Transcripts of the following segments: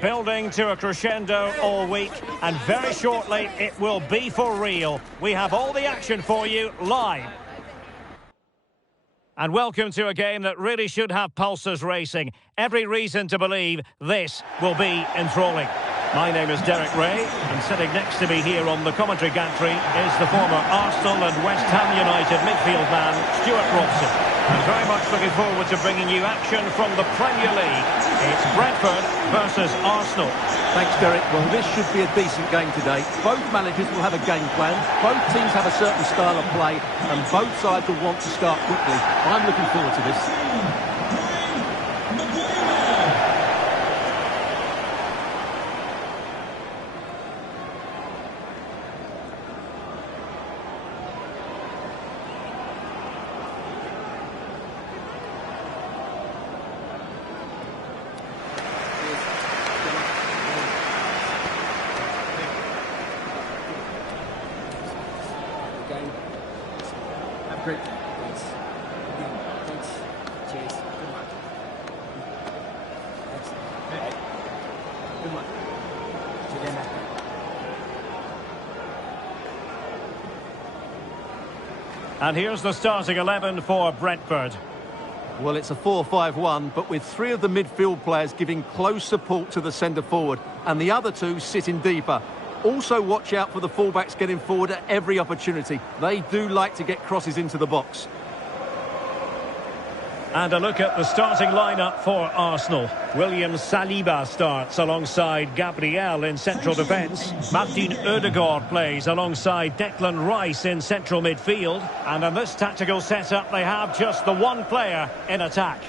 Building to a crescendo all week, and very shortly it will be for real. We have all the action for you live. And welcome to a game that really should have pulses racing. Every reason to believe this will be enthralling. My name is Derek Ray, and sitting next to me here on the commentary gantry is the former Arsenal and West Ham United midfield man, Stuart Robson. And very much looking forward to bringing you action from the Premier League. It's Brentford versus Arsenal. Thanks, Derek. Well, this should be a decent game today. Both managers will have a game plan. Both teams have a certain style of play, and both sides will want to start quickly. I'm looking forward to this. Great. Thanks. Thanks. Cheers. Good luck. Thanks. Hey. Good luck. See you then. And here's the starting 11 for Brentford. Well, it's a 4-5-1, but with three of the midfield players giving close support to the centre forward, and the other two sitting deeper. Also watch out for the fullbacks getting forward at every opportunity. They do like to get crosses into the box. And a look at the starting lineup for Arsenal. William Saliba starts alongside Gabriel in central defence. Martin Ødegaard plays alongside Declan Rice in central midfield. And in this tactical setup, they have just the one player in attack.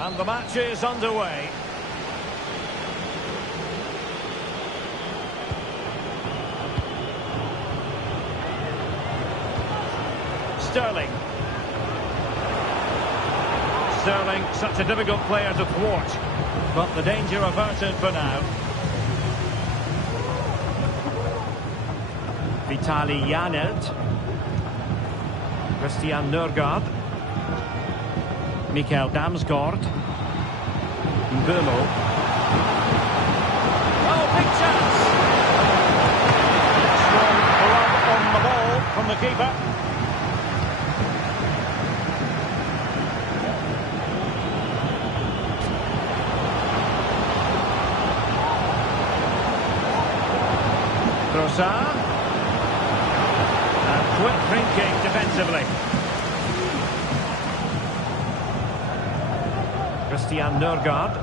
And the match is underway. Sterling. Sterling, such a difficult player to thwart. But the danger averted for now. Vitaly Janelt. Christian Nørgaard. Mikael Damsgaard. Mbeumo. Oh, big chance! Strong glove on the ball from the keeper. Trossard. And quick thinking defensively. Christian Nørgaard.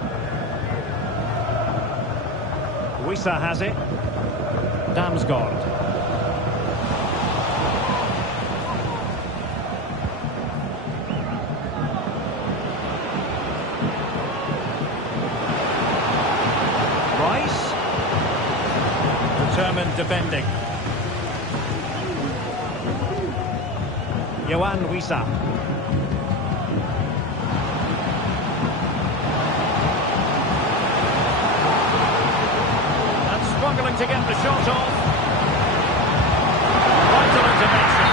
Wissa has it. Damsgaard. Rice. Determined defending. Yohan Wissa. Struggling to get the shot off. Vital intervention.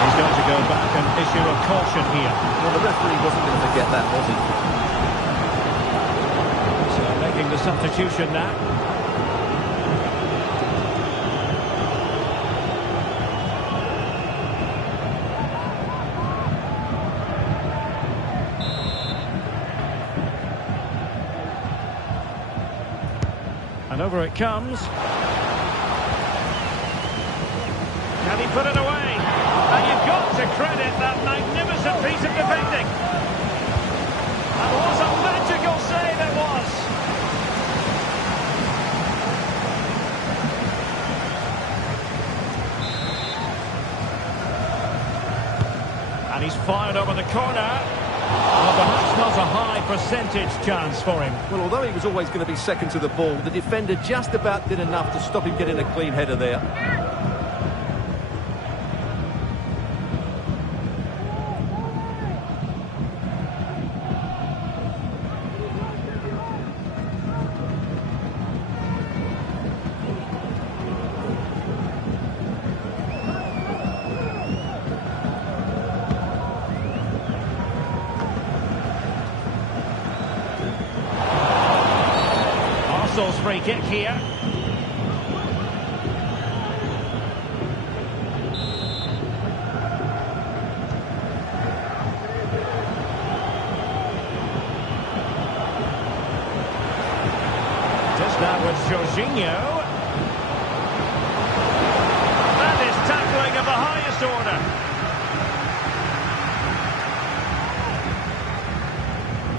He's going to go back and issue a caution here. Well, the referee wasn't going to forget that, was he? So making the substitution now. And over it comes. Can he put it away? And you've got to credit that magnificent piece of defending. And what a magical save it was. And he's fired over the corner. Well, perhaps not a high percentage chance for him. Well, although he was always going to be second to the ball, the defender just about did enough to stop him getting a clean header there. free kick here. Just now with Jorginho. That is tackling of the highest order.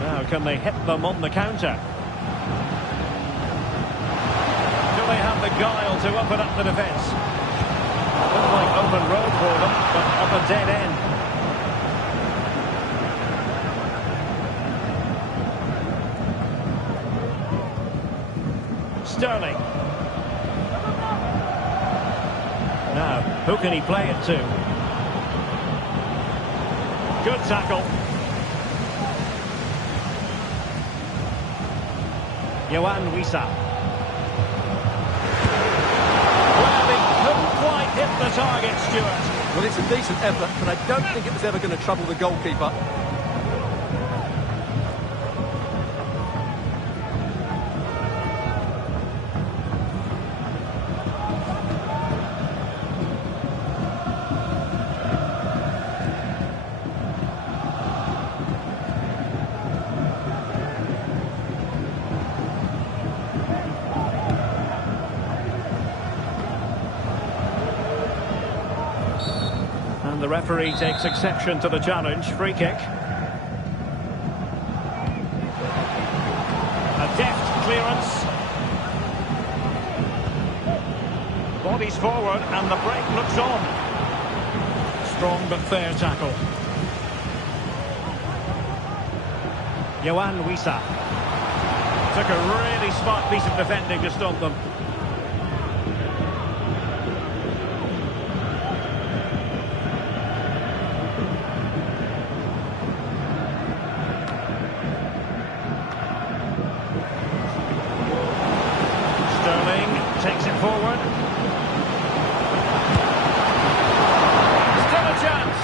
Now can they hit them on the counter? Do they have the guile to open up the defence? Looks like open road for them, but up a dead end. Sterling. Now, who can he play it to? Good tackle. Johan Wissa. Well, he couldn't quite hit the target, Stuart. Well, it's a decent effort, but I don't think it was ever going to trouble the goalkeeper. The referee takes exception to the challenge. Free kick. A deft clearance. Bodies forward and the break looks on. Strong but fair tackle. Johan Wissa. Took a really smart piece of defending to stop them. Takes it forward. Still a chance.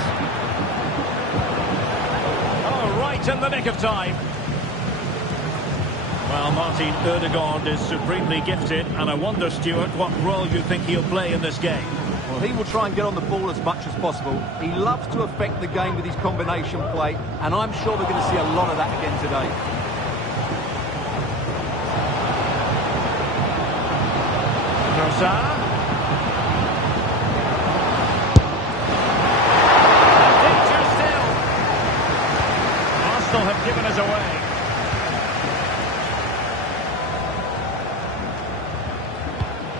Oh, right in the nick of time. Well, Martin Ødegaard is supremely gifted, and I wonder, Stuart, what role you think he'll play in this game? Well, he will try and get on the ball as much as possible. He loves to affect the game with his combination play, and I'm sure we're going to see a lot of that again today. Danger still. Arsenal have given us away.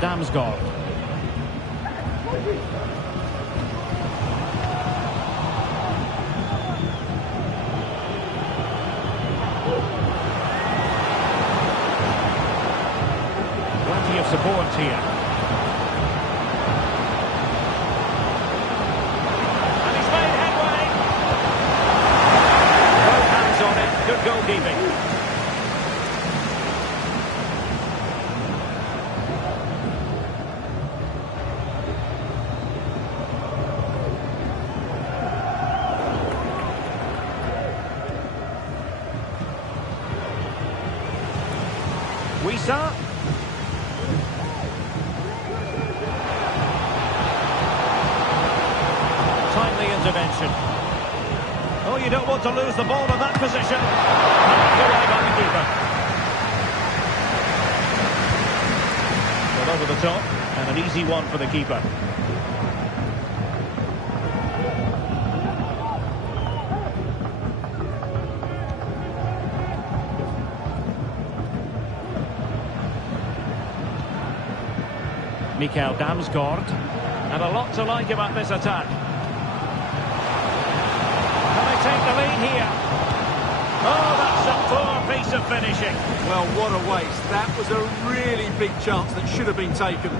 Damsgaard. Plenty of support here. Good goalkeeping. Wissa. Timely intervention. Oh, you don't want to lose the ball in that position. You're right on the keeper. Well, over the top, and an easy one for the keeper. Mikael Damsgaard. And a lot to like about this attack. Take the lead here. Oh, that's a poor piece of finishing. Well, what a waste. That was a really big chance that should have been taken.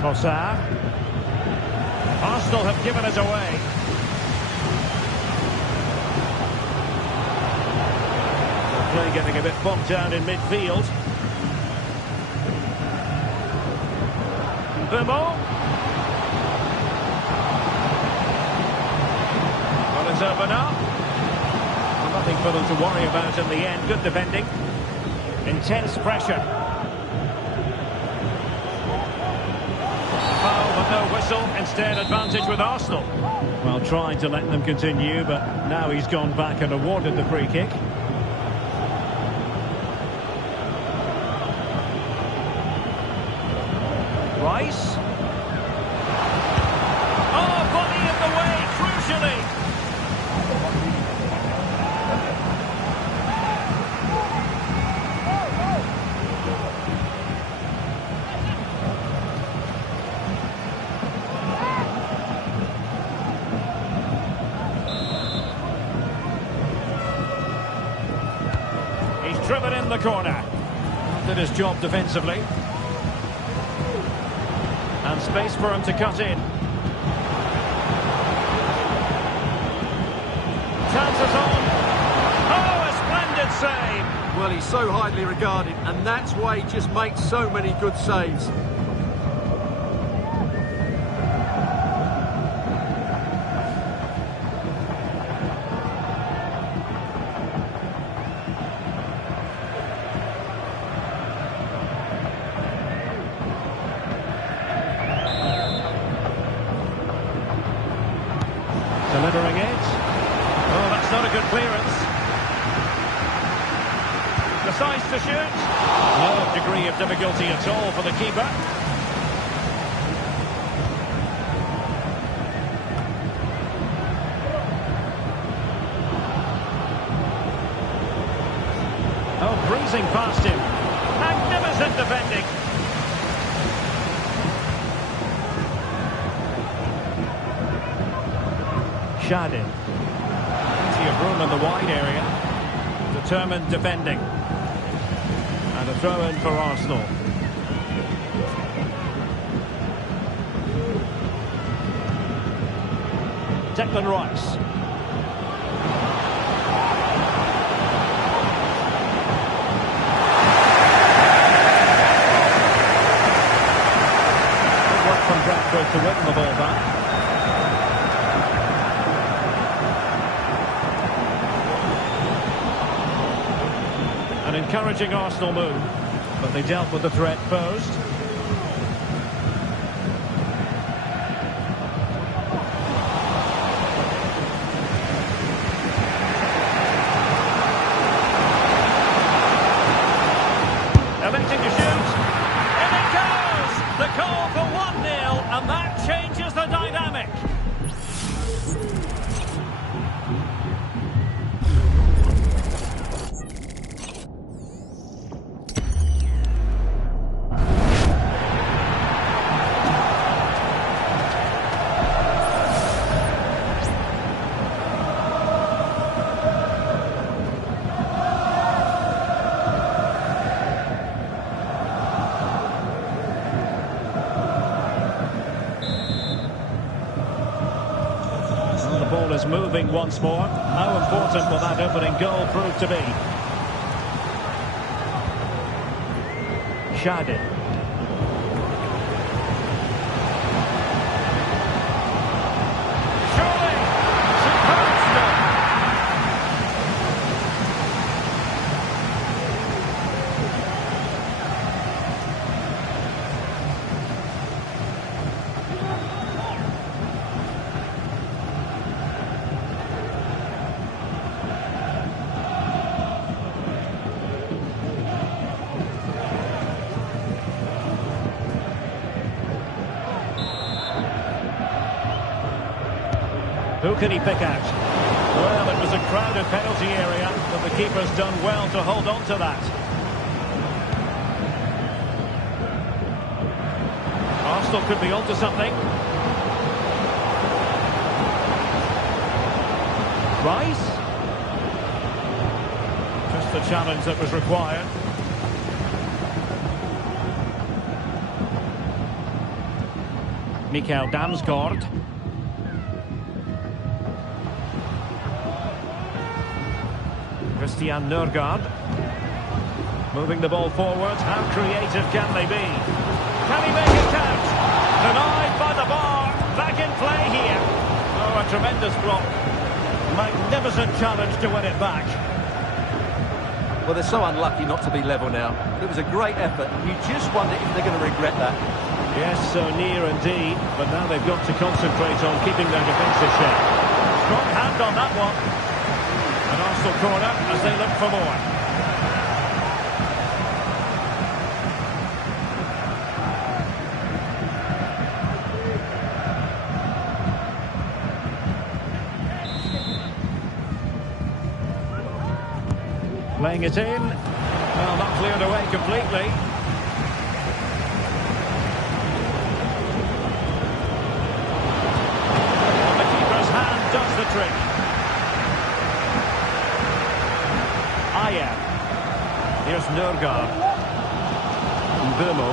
Trossard. Arsenal have given us away. The play getting a bit bogged down in midfield. Vermo. Well, it's open up. Nothing for them to worry about in the end. Good defending. Intense pressure. Foul, but no whistle. Instead, advantage with Arsenal. Well, trying to let them continue, but now he's gone back and awarded the free kick. Rice. Oh, body in the way, crucially. He's driven in the corner. Did his job defensively. And space for him to cut in. Chances on. Oh, a splendid save. Well, he's so highly regarded, and that's why he just makes so many good saves. Delivering it. Oh, that's not a good clearance. Decides to shoot. No degree of difficulty at all for the keeper. Oh, breezing past him. Magnificent defending. Shadin. Plenty of room in the wide area. Determined defending. And a throw-in for Arsenal. Declan Rice. Good work from Brentford to win the ball back. An encouraging Arsenal move, but they dealt with the threat posed. Electing to shoot. In it goes! The call for 1-0, and that changes the dynamic. The ball is moving once more. How important will that opening goal prove to be? Shadin. Surely! Superb stuff! Who can he pick out? Well, it was a crowded penalty area, but the keeper's done well to hold on to that. Arsenal could be onto something. Rice? Just the challenge that was required. Mikael Damsgaard. Christian Nørgaard. Moving the ball forward. How creative can they be? Can he make it count? Denied by the bar. Back in play here. Oh, a tremendous block. Magnificent challenge to win it back. Well, they're so unlucky not to be level now. It was a great effort. You just wonder if they're going to regret that. Yes, so near indeed, but now they've got to concentrate on keeping their defensive shape. Strong hand on that one. An Arsenal corner as they look for more. Playing it in. Well, not cleared away completely. The keeper's hand does the trick. Ayer. Here's Nørgaard. Mbeumo.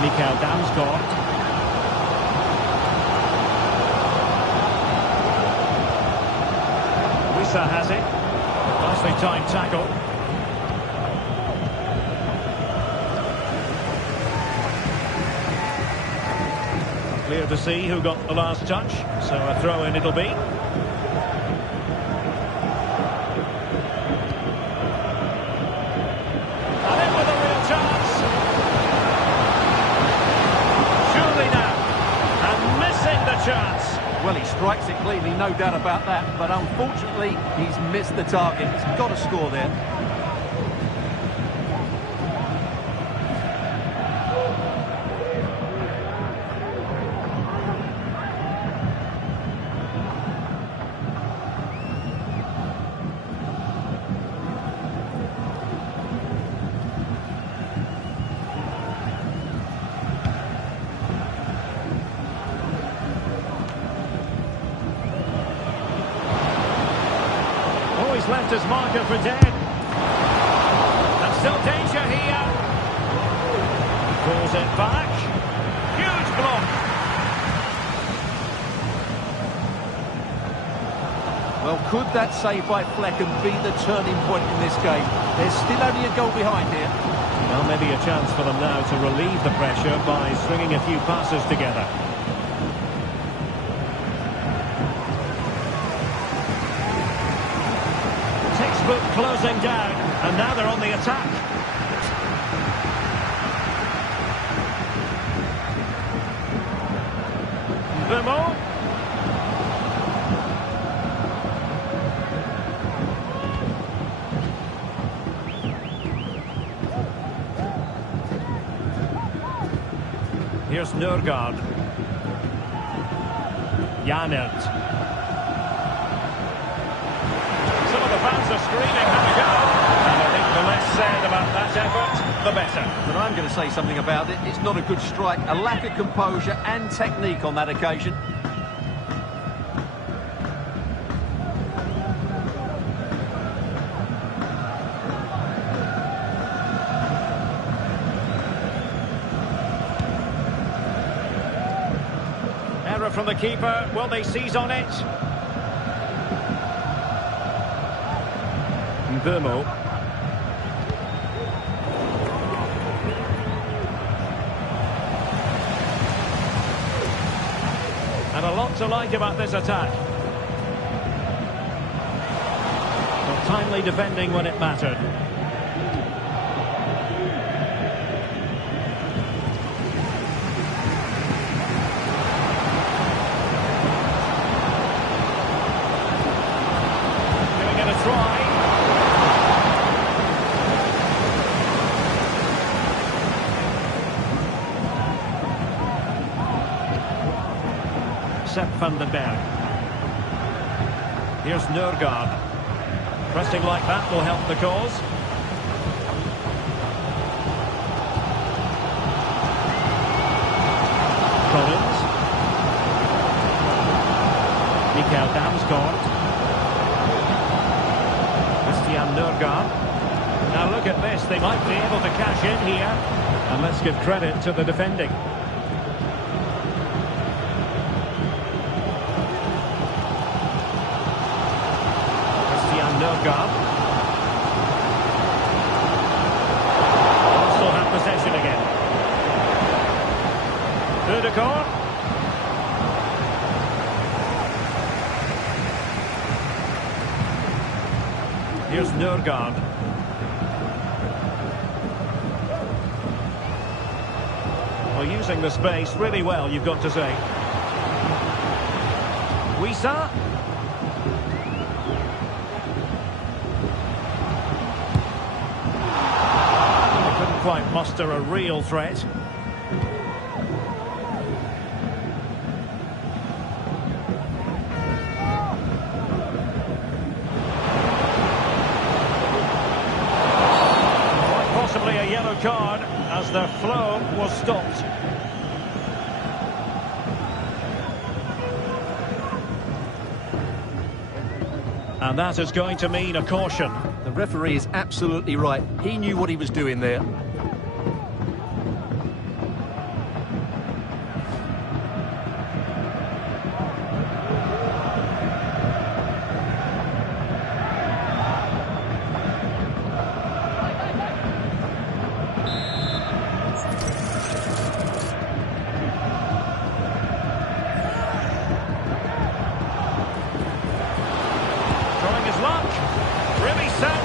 Mikael Damsgaard. Wissa has it. Nicely timed tackle. Clear to see who got the last touch, so a throw in it'll be. And in with a real chance. Surely now. And missing the chance. Well, he strikes it cleanly, no doubt about that. But unfortunately, he's missed the target. He's got to score there. He's left his marker for dead. And still danger here. Pulls it back. Huge block. Well, could that save by Flecken be the turning point in this game? There's still only a goal behind here. Well, maybe a chance for them now to relieve the pressure by stringing a few passes together. Closing down, and now they're on the attack. Mbeumo. Here's Nørgaard. Janert. Fans are screaming, have a go. And I think the less said about that effort, the better. But I'm going to say something about it. It's not a good strike. A lack of composure and technique on that occasion. Error from the keeper. Will they seize on it? Mbeumo. And a lot to like about this attack. But timely defending when it mattered. Giving it a try. Sepp van den Berg. Here's Nørgaard. Pressing like that will help the cause. Collins. Mikael Damsgaard. Christian Nørgaard. Now look at this, they might be able to cash in here. And let's give credit to the defending. Nørgaard. Arsenal have possession again. Ødegaard. Here's Nørgaard. Well, using the space really well, you've got to say. Wisa. They couldn't quite muster a real threat. Possibly a yellow card as their flow was stopped. And that is going to mean a caution. The referee is absolutely right. He knew what he was doing there.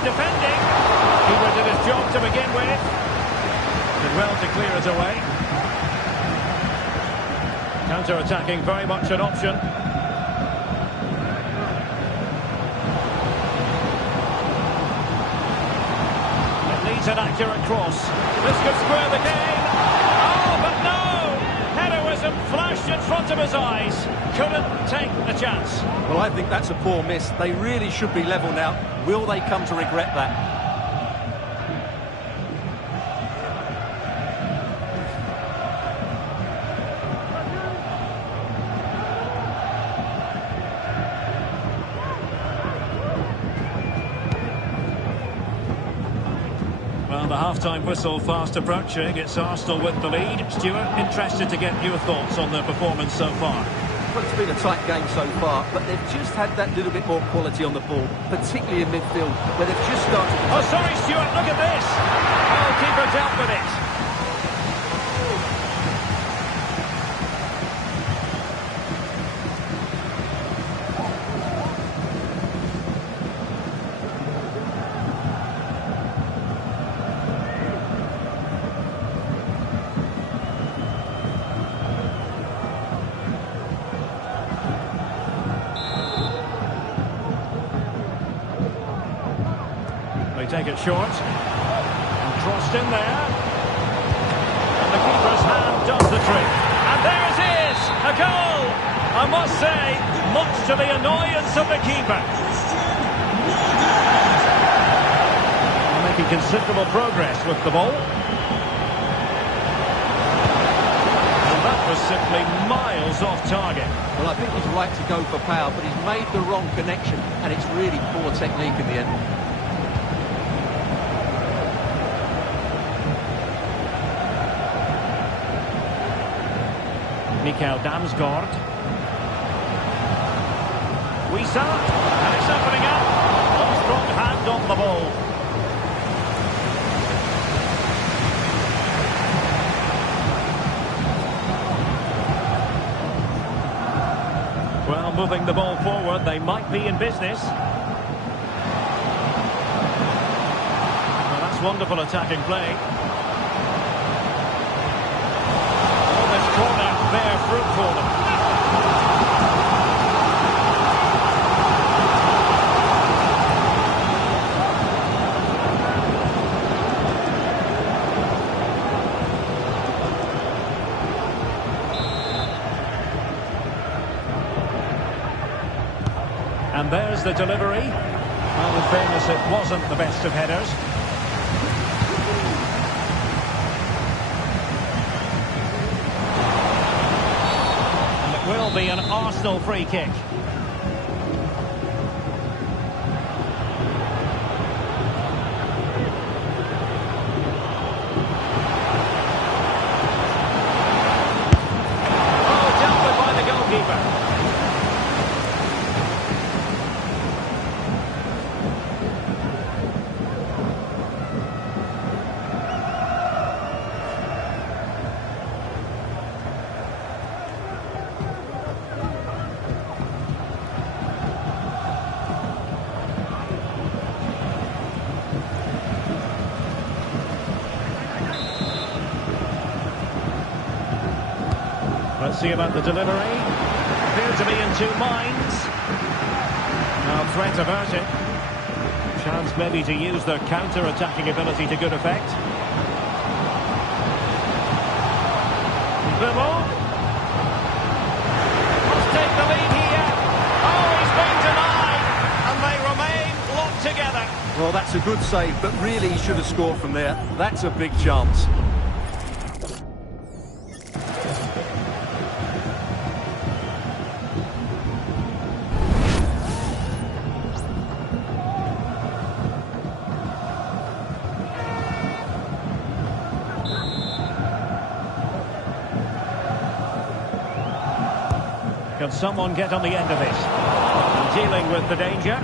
Defending. Keeper did his job to begin with. Did well to clear it away. Counter-attacking, very much an option. It needs an accurate cross. This could square the game. Oh, but no! Heroism flashed in front of his eyes. Couldn't take the chance. Well, I think that's a poor miss. They really should be level now. Will they come to regret that? Well, the half-time whistle fast approaching. It's Arsenal with the lead. Stuart, interested to get your thoughts on their performance so far. Well, it's been a tight game so far, but they've just had that little bit more quality on the ball, particularly in midfield, where they've just started to... Oh, sorry, Stuart, look at this! Goalkeeper dealt with it. They take it short. And crossed in there. And the keeper's hand does the trick. And there it is! A goal! I must say, much to the annoyance of the keeper. They're making considerable progress with the ball. And that was simply miles off target. Well, I think he's right to go for power, but he's made the wrong connection, and it's really poor technique in the end. Mikael Damsgaard. Wisa. And it's opening up. A strong hand on the ball. Well, moving the ball forward, they might be in business. Well, that's wonderful attacking play. Oh, this corner. Bear fruit for them. And there's the delivery. Well, in fairness, it wasn't the best of headers. Will be an Arsenal free kick. Oh, dealt with by the goalkeeper. see about the delivery. Appeared to be in two minds. Now threat averted. Chance maybe to use their counter-attacking ability to good effect. Bimmel. Must take the lead here. Oh, he's been denied. And they remain locked together. Well, that's a good save, but really he should have scored from there. That's a big chance. Can someone get on the end of this? And dealing with the danger.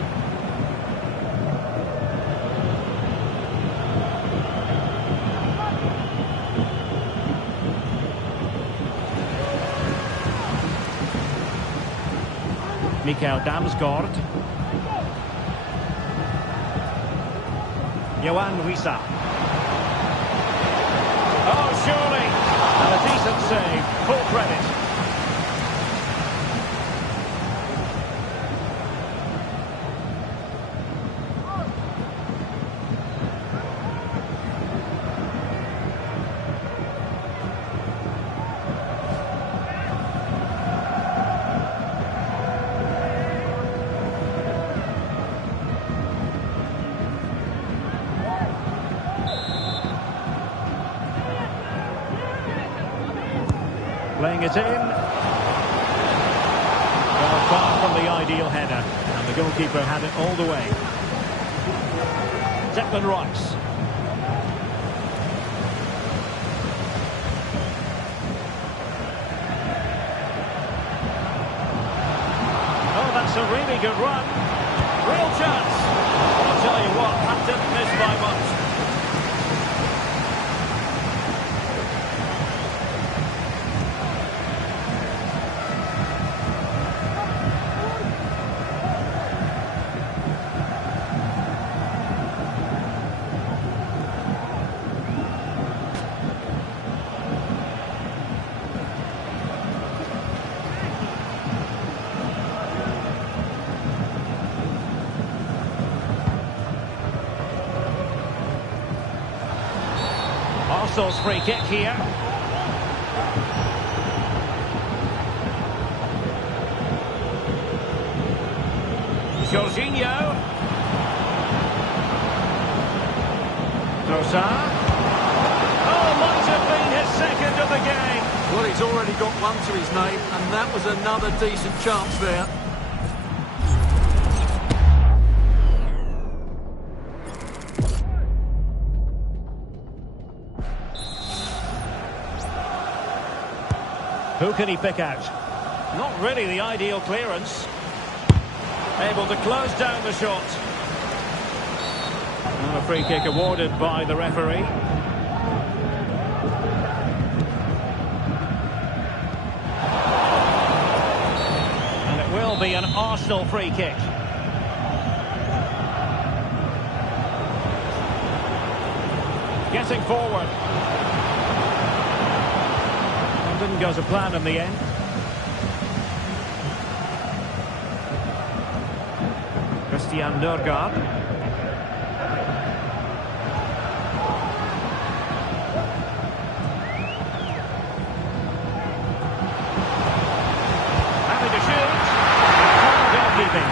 Mikael Damsgaard. Johan Wissa. Oh, surely! And a decent save. Full credit. Playing it in. Well, far from the ideal header. And the goalkeeper had it all the way. Declan Rice. Oh, that's a really good run. Real chance. I'll tell you what, that didn't miss by much. Arsenal's free kick here. Jorginho. Trossard. Oh, might have been his second of the game. Well, he's already got one to his name, and that was another decent chance there. Who can he pick out? Not really the ideal clearance. Able to close down the shot. And a free kick awarded by the referee. And it will be an Arsenal free kick. Getting forward. Didn't go to plan in the end. Christian Nørgaard. Having to shoot. Goalkeeping.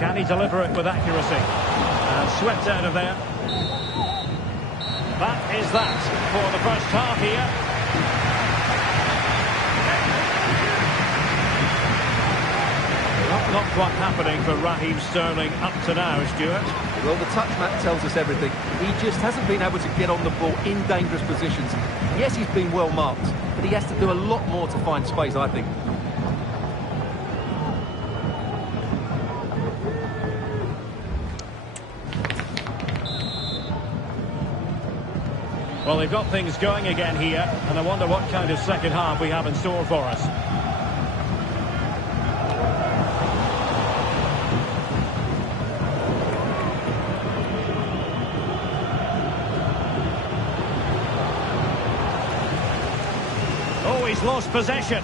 Can he deliver it with accuracy? And swept out of there. That is that for the first half here. Not quite happening for Raheem Sterling up to now, Stuart. Well, the touch map tells us everything. He just hasn't been able to get on the ball in dangerous positions. Yes, he's been well marked, but he has to do a lot more to find space, I think. Well, they've got things going again here, and I wonder what kind of second half we have in store for us. Oh, he's lost possession.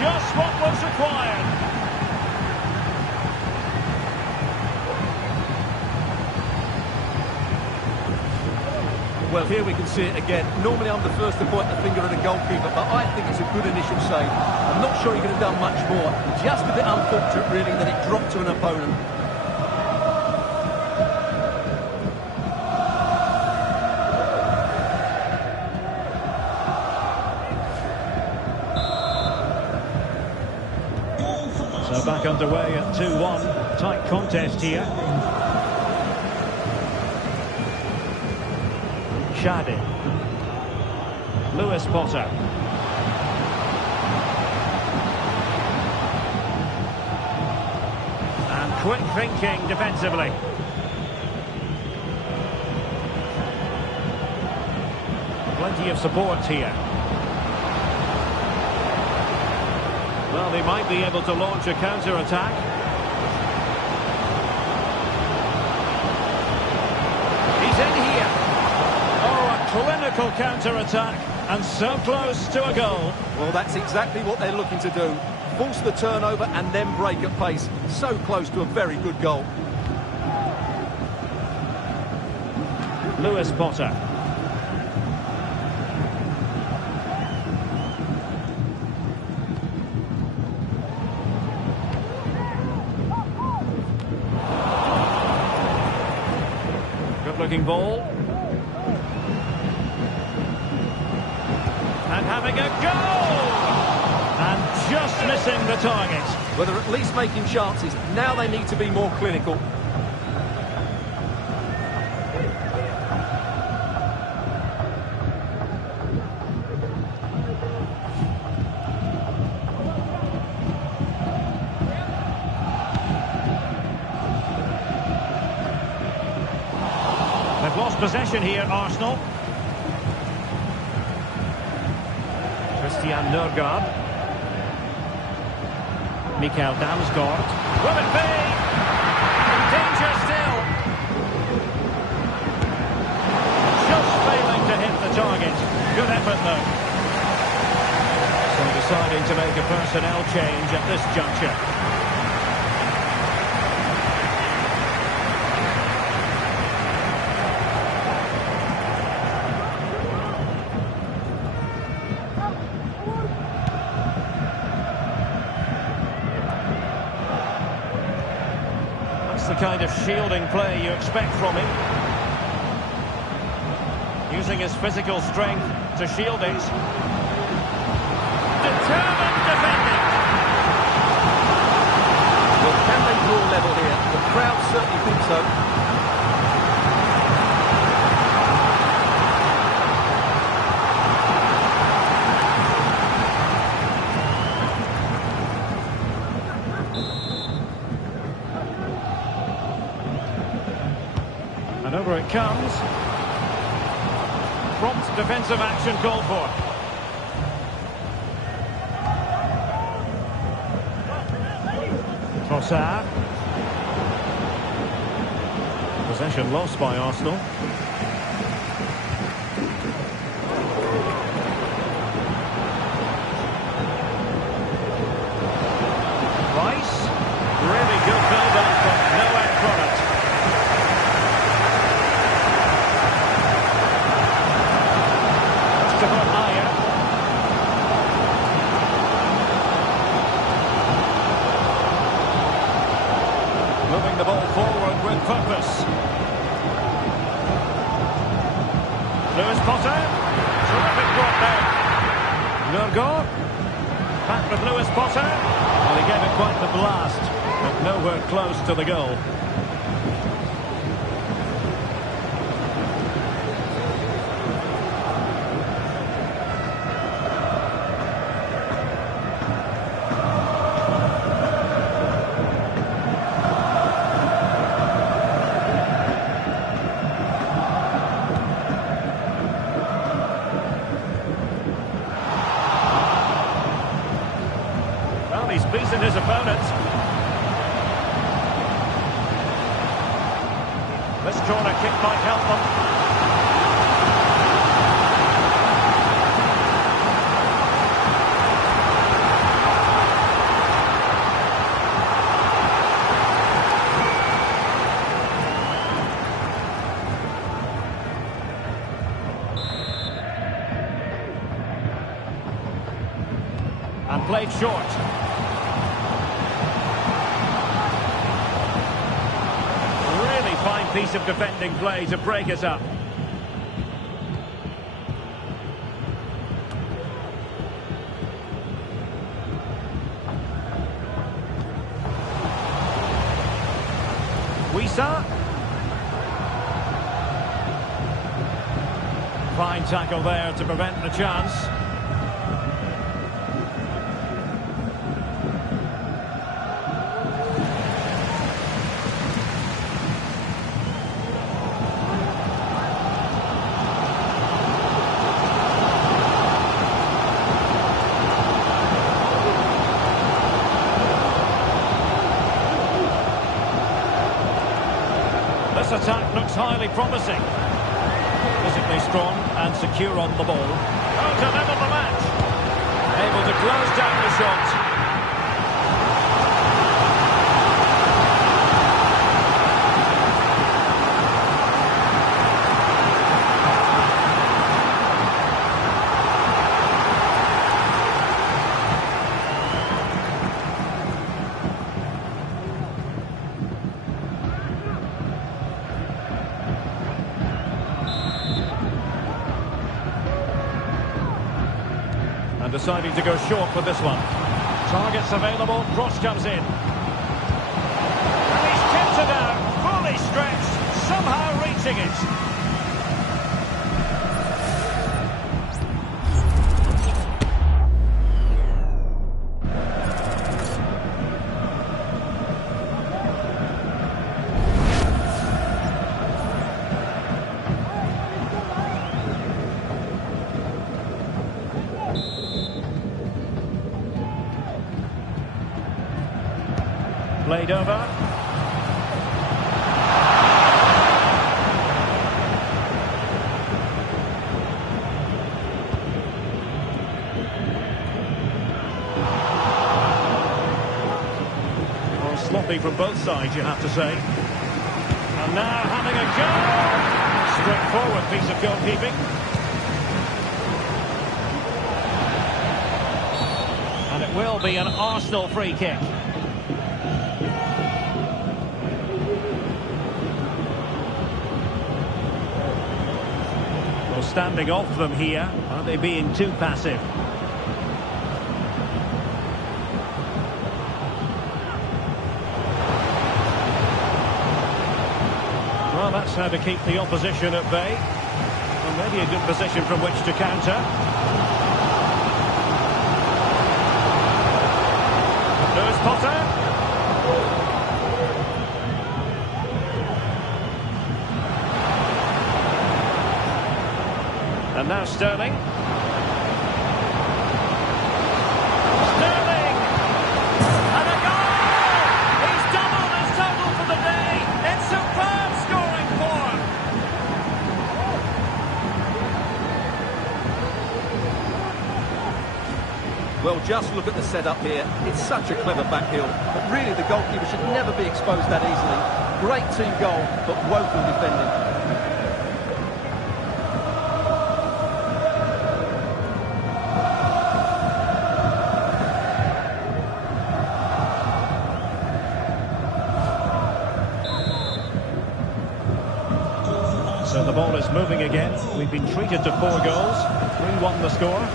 Just what was required. Well, here we can see it again. Normally I'm the first to point the finger at a goalkeeper, but I think it's a good initial save. I'm not sure he could have done much more. Just a bit unfortunate, really, that it dropped to an opponent. So back underway at 2-1. Tight contest here. Shadi. Lewis Potter. And quick thinking defensively. Plenty of support here. Well, they might be able to launch a counter-attack. He's in here. Oh, a clinical counter-attack, and so close to a goal. Well, that's exactly what they're looking to do. Force the turnover and then break at pace. So close to a very good goal. Lewis Potter. Looking ball. And having a goal! And just missing the target. Well, they're at least making chances. Now they need to be more clinical. They've lost possession here, Arsenal. Christian Nørgaard. Mikael Damsgaard. Will it be? In danger still. Just failing to hit the target. Good effort, though. So deciding to make a personnel change at this juncture. The kind of shielding play you expect from him. Using his physical strength to shield it. Determined defending. Well, can they draw level here? The crowd certainly think so. And over it comes. Prompt defensive action called for. Trossard. Possession lost by Arsenal. Rice. Really good build-up, but no end product. Moving the ball forward with purpose. Lewis Potter. Terrific block there. Nørgaard. Back with Lewis Potter. Well, he gave it quite the blast, but nowhere close to the goal. in his opponent. This corner kick might help them. And played short. Really fine piece of defending play to break it up. Wisa. Fine tackle there to prevent the chance. This attack looks highly promising. Physically strong and secure on the ball. Oh, to level the match. Able to close down the shot. And deciding to go short with this one. Targets available, cross comes in. And he's kept it out, fully stretched, somehow reaching it. Played over. Well, sloppy from both sides, you have to say. And now having a go. Straightforward piece of goalkeeping. And it will be an Arsenal free kick. Well, standing off them here, aren't they being too passive? Well, that's how to keep the opposition at bay. Well, maybe a good position from which to counter. Lewis Potter. And now Sterling. Sterling! And a goal! He's doubled his total for the day. It's superb scoring form. Well, just look at the setup here. It's such a clever backheel, but really the goalkeeper should never be exposed that easily. Great team goal, but woeful defending. So the ball is moving again. We've been treated to 4 goals. 3-1 the score.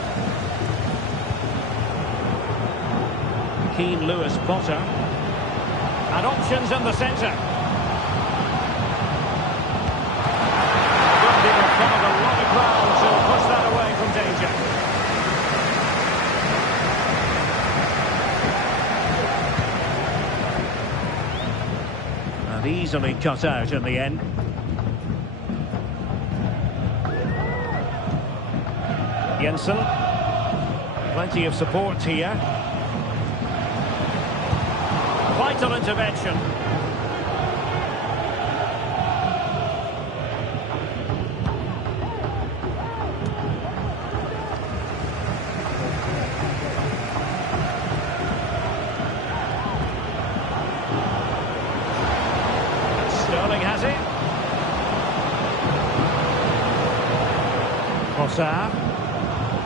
Keen Lewis Potter. And options in the centre. Goalkeeper covered a lot of ground to push that away from danger. And easily cut out in the end. Jensen. Plenty of support here. Vital intervention. Sterling has it. Trossard.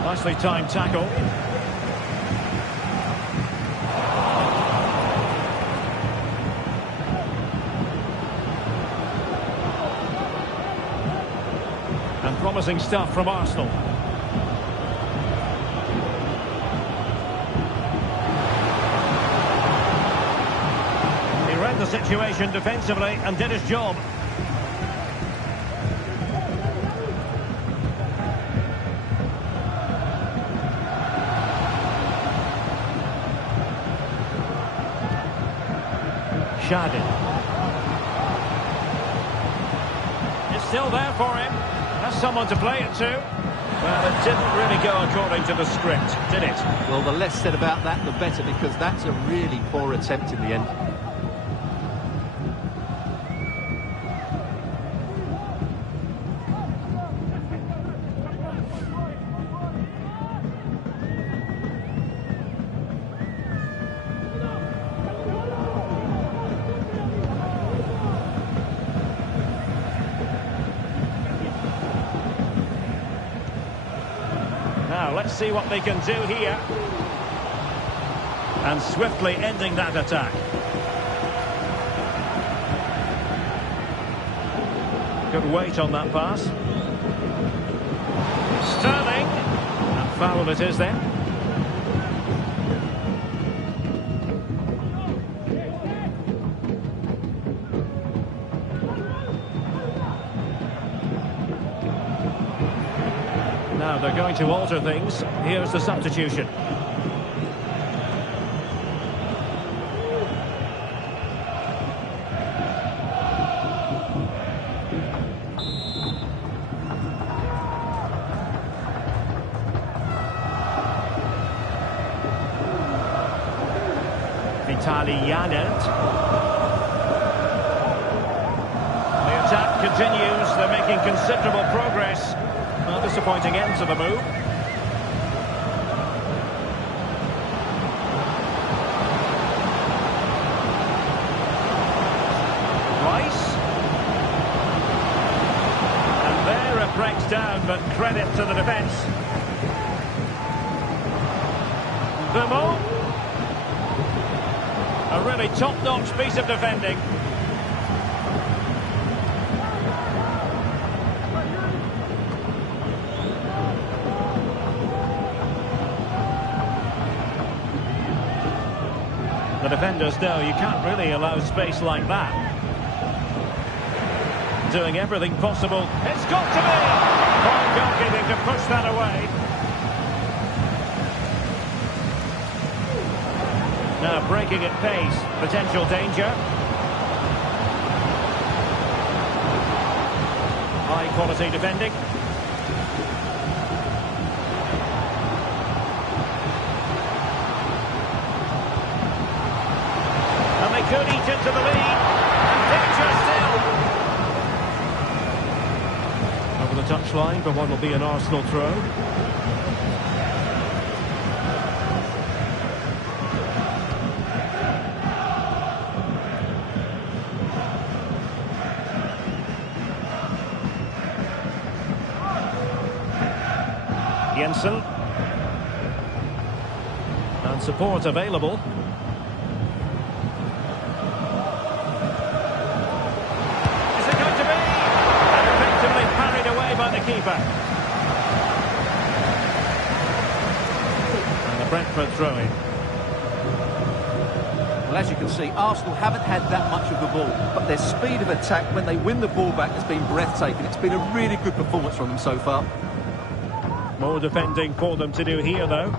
Nicely timed tackle. And promising stuff from Arsenal. He read the situation defensively and did his job. Shadin. It's still there for him. Has someone to play it to. Well, it didn't really go according to the script, did it? Well, the less said about that, the better, because that's a really poor attempt in the end. Now, let's see what they can do here. And swiftly ending that attack. Good weight on that pass. Sterling. And foul it is then. Now they're going to alter things. Here's the substitution. Italianet. The attack continues. They're making considerable progress. Well, disappointing end to the move. Rice. And there it breaks down, but credit to the defence. Beaumont. A really top-notch piece of defending. The defenders know you can't really allow space like that. Doing everything possible. It's got to be! Fine goalkeeping to push that away. Now breaking at pace. Potential danger. High quality defending. Could eat into the lead, and danger still. Over the touchline for what will be an Arsenal throw. Jensen. And support available. By the keeper. And a Brentford throw-in. Well, as you can see, Arsenal haven't had that much of the ball, but their speed of attack when they win the ball back has been breathtaking. It's been a really good performance from them so far. More defending for them to do here, though.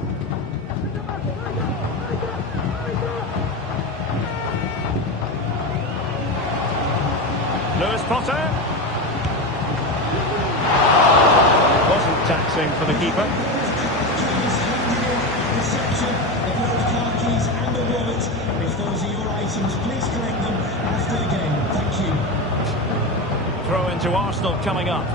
Lewis Potter. Wasn't taxing for the keeper. Reception of those car keys and the wallet before the items, please collect them after the game. Thank you. Throw into Arsenal coming up.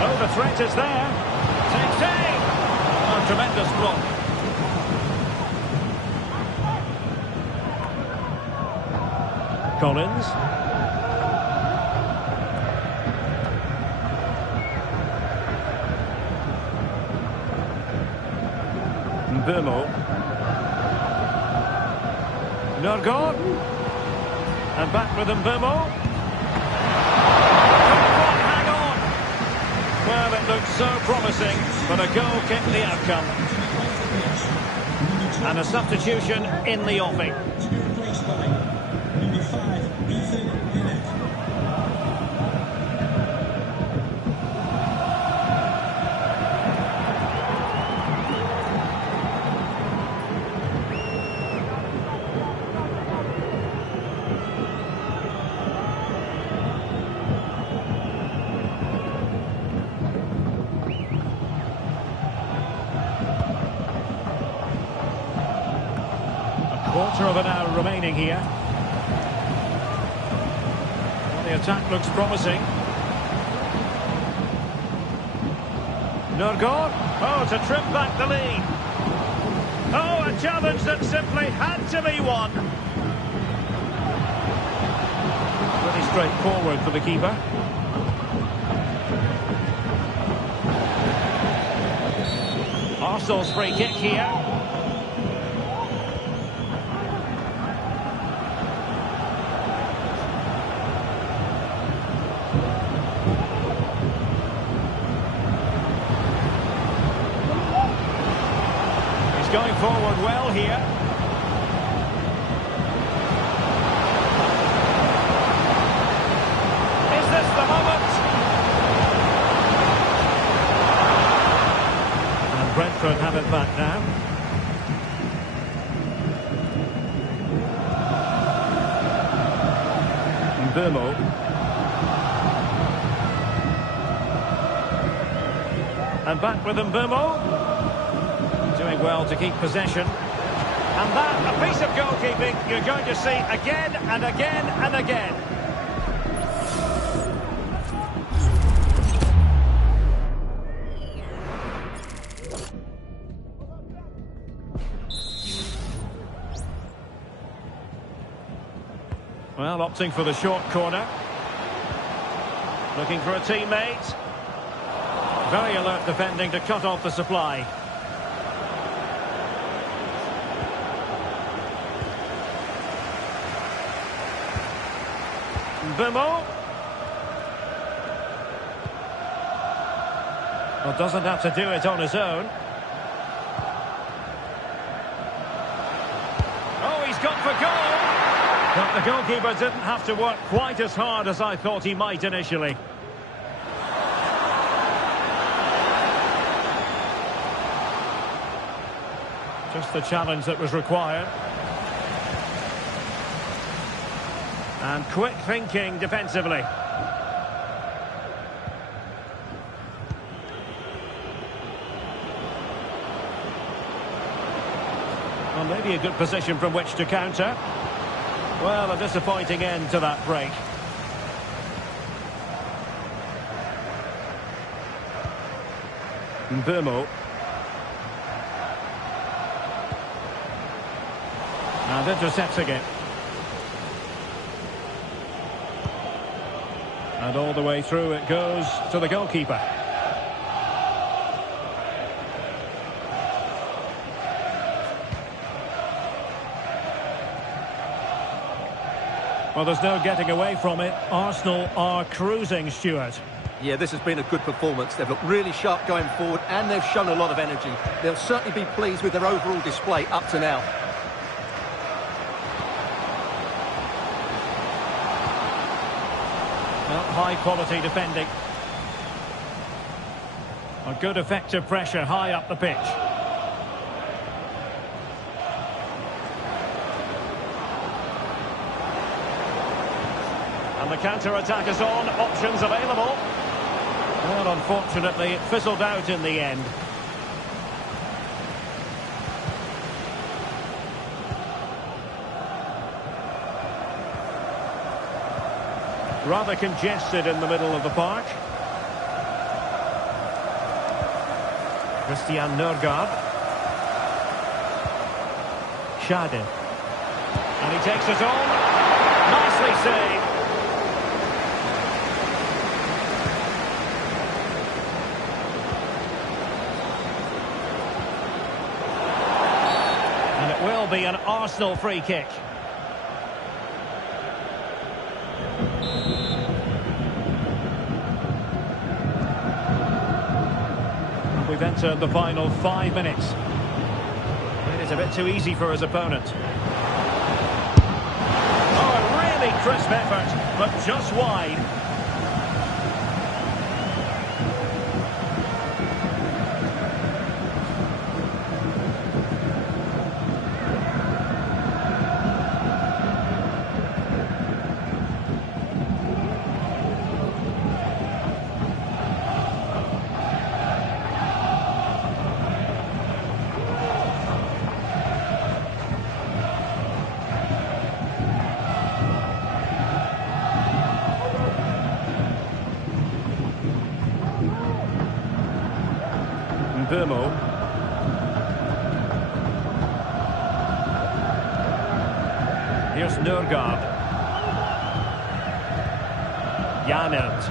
Oh, the threat is there. Takes aim. A tremendous block. Collins. Mbeumo. Nurgon. And back with Mbeumo. Hang on. Well, it looked so promising, but a goal kept the outcome. And a substitution in the offing. To be replaced by number 5, Ethan Hinnett. Quarter of an hour remaining here. Well, the attack looks promising. Nurgon. Oh, to trim back the lead. Oh, a challenge that simply had to be won. Pretty straightforward for the keeper. Arsenal's free kick here. Going forward well here. Is this the moment? And Brentford have it back now. Mbeumo. And back with Mbeumo. Doing well to keep possession. And that, a piece of goalkeeping you're going to see again and again and again. Well, opting for the short corner. Looking for a teammate. Very alert defending to cut off the supply. Mbeumo. Well, doesn't have to do it on his own. Oh, he's gone for goal. But the goalkeeper didn't have to work quite as hard as I thought he might initially. Just the challenge that was required. And quick thinking defensively. Well, maybe a good position from which to counter. Well, a disappointing end to that break. Mbeumo. And intercepting it. And all the way through it goes to the goalkeeper. Well, there's no getting away from it. Arsenal are cruising, Stuart. Yeah, this has been a good performance. They've looked really sharp going forward and they've shown a lot of energy. They'll certainly be pleased with their overall display up to now. Well, high quality defending. A good effective pressure high up the pitch. And the counter-attack is on, options available. Well, unfortunately, it fizzled out in the end. Rather congested in the middle of the park. Christian Nørgaard. Schade. And he takes it on. Nicely saved. And it will be an Arsenal free kick. We've entered the final 5 minutes. It is a bit too easy for his opponent. Oh, a really crisp effort, but just wide. Burmo. Here's Nørgaard. Janert.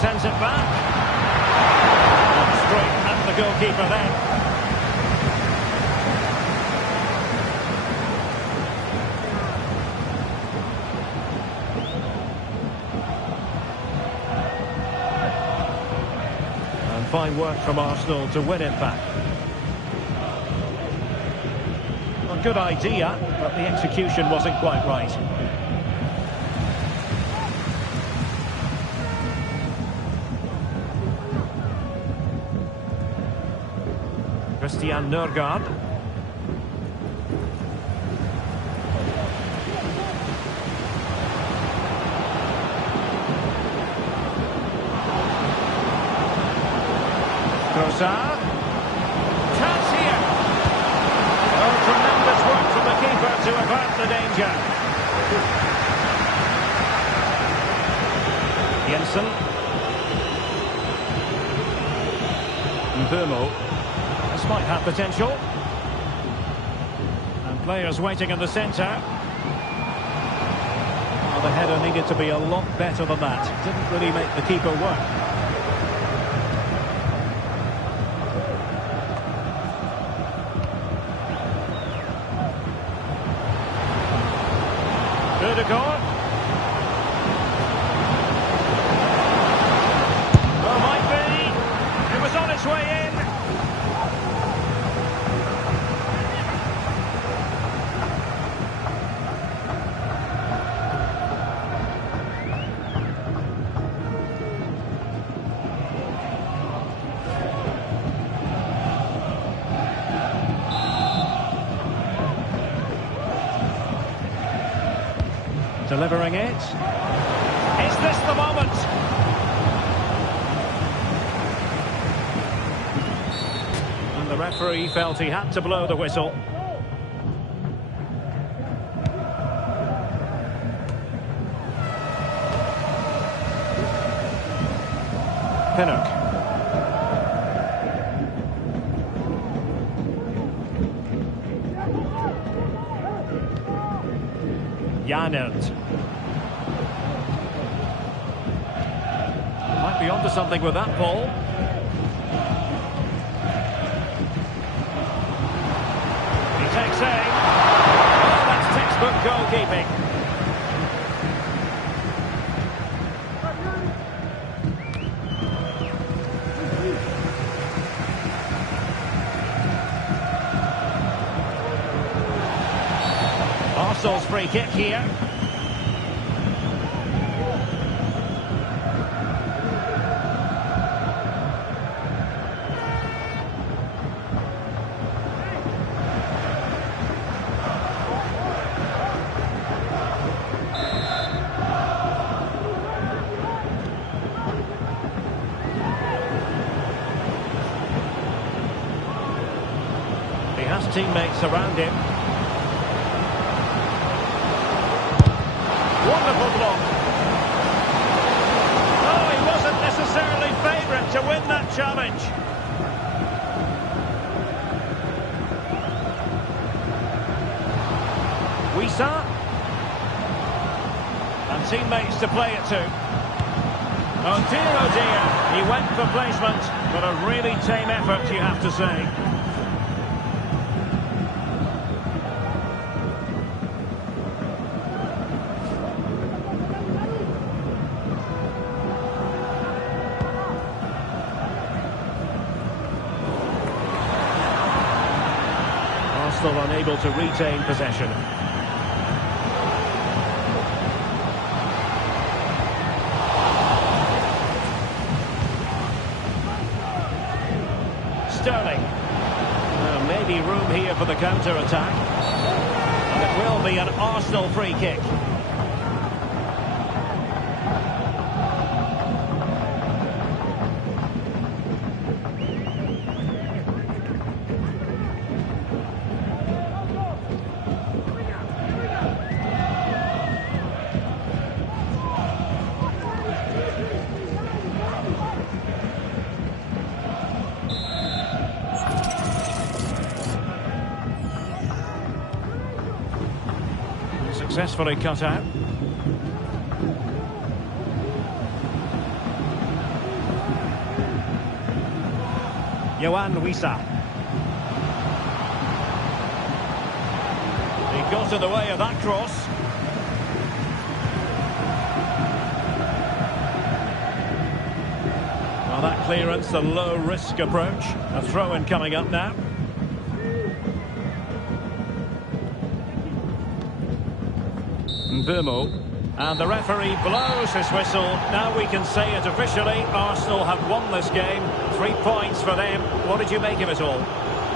Sends it back. And straight at the goalkeeper then. Fine work from Arsenal to win it back. A good idea, but the execution wasn't quite right. Christian Nørgaard. Trossard. Chance here. Oh, tremendous work from the keeper to avert the danger. Jensen. Burmo. This might have potential. And players waiting in the centre. Oh, the header needed to be a lot better than that. Didn't really make the keeper work. Ødegaard. Oh, might be. It was on its way in. Delivering it. Is this the moment? And the referee felt he had to blow the whistle. Pinnock. Janert. Might be onto something with that ball. He takes aim. Oh, that's textbook goalkeeping. Arsenal's free kick here. teammates around him. Wonderful block. Oh, he wasn't necessarily favourite to win that challenge. Wisa. And teammates to play it to. Oh dear, he went for placement, but a really tame effort, you have to say. Arsenal unable to retain possession. Sterling. Maybe room here for the counter-attack. And it will be an Arsenal free kick. Successfully cut out. Yohan Wissa. He got in the way of that cross. Well, that clearance, a low-risk approach. A throw-in coming up now. Burmo. And the referee blows his whistle. Now we can say it officially. Arsenal have won this game. 3 points for them. What did you make of it all?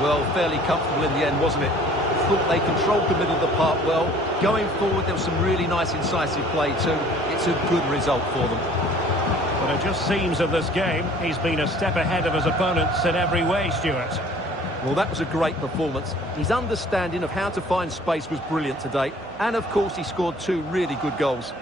Well, fairly comfortable in the end, wasn't it? Thought they controlled the middle of the park well. Going forward, there was some really nice incisive play too. It's a good result for them. But it just seems in this game, he's been a step ahead of his opponents in every way, Stuart. Well, that was a great performance. His understanding of how to find space was brilliant today. And, of course, he scored 2 really good goals.